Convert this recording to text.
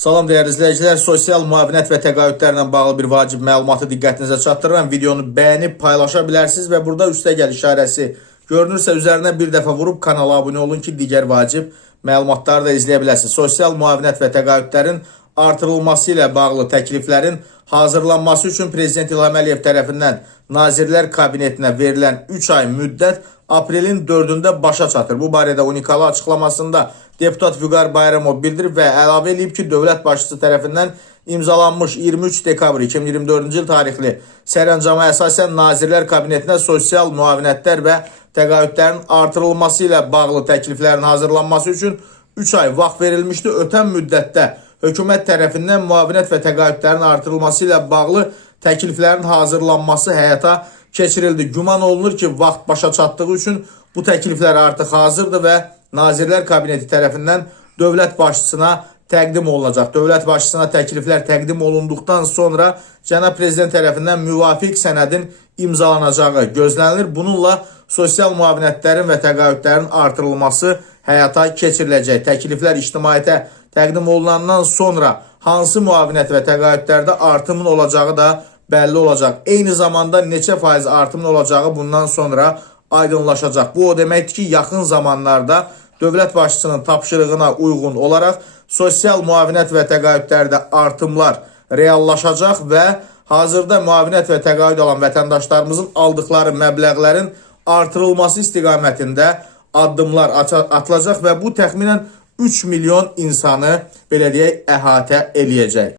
Salam dəyərli izləyicilər, sosial müavinət və təqaüdlərlə bağlı bir vacib məlumatı diqqətinizə çatdırıram. Videonu bəyənib paylaşa bilərsiniz və burada üstəgəl işarəsi görünürsə üzərinə bir dəfə vurub kanala abunə olun ki, digər vacib məlumatları da izləyə biləsiniz. Sosial müavinət və təqaüdlərin artırılması ilə bağlı təkliflərin hazırlanması üçün Prezident İlham Əliyev tərəfindən Nazirlər Kabinetinə verilən 3 ay müddət aprelin 4-də başa çatır. Bu barədə unikalı açıqlamasında deputat Vüqar Bayramov bildirib və əlavə edib ki, dövlət başçısı tərəfindən imzalanmış 23 dekabr 2024-cü il tarixli sərəncama əsasən Nazirlər Kabinetinə sosial müavinətlər və təqaüdlərin artırılması ilə bağlı təkliflərin hazırlanması üçün 3 ay vaxt verilmişdi. Ötən müddətdə hökumət tərəfindən müavinət və təqaüdlərin artırılması ilə bağlı təkliflərin hazırlanması həyata keçirildi. Güman olunur ki, vaxt başa çatdığı üçün bu təkliflər artıq hazırdır və Nazirlər Kabineti tərəfindən dövlət başçısına təqdim olunacaq. Dövlət başçısına təkliflər təqdim olunduqdan sonra Cənab Prezident tərəfindən müvafiq sənədin imzalanacağı gözlənilir. Bununla sosial müavinətlərin və təqaüdlərin artırılması həyata keçiriləcək. Təkliflər ictimaiyyətə təqdim olunandan sonra hansı müavinət və təqaüdlərdə artımın olacağı da bəlli olacaq. Eyni zamanda neçə faiz artımın olacağı bundan sonra aydınlaşacaq. Bu o deməkdir ki, yaxın zamanlarda dövlət başçısının tapşırığına uyğun olaraq sosial müavinət və təqaüdlərdə artımlar reallaşacaq və hazırda müavinət və təqaüd alan vətəndaşlarımızın aldıqları məbləğlərin artırılması istiqamətində addımlar atılacaq və bu təxminən 3 milyon insanı belə deyək əhatə eləyəcək.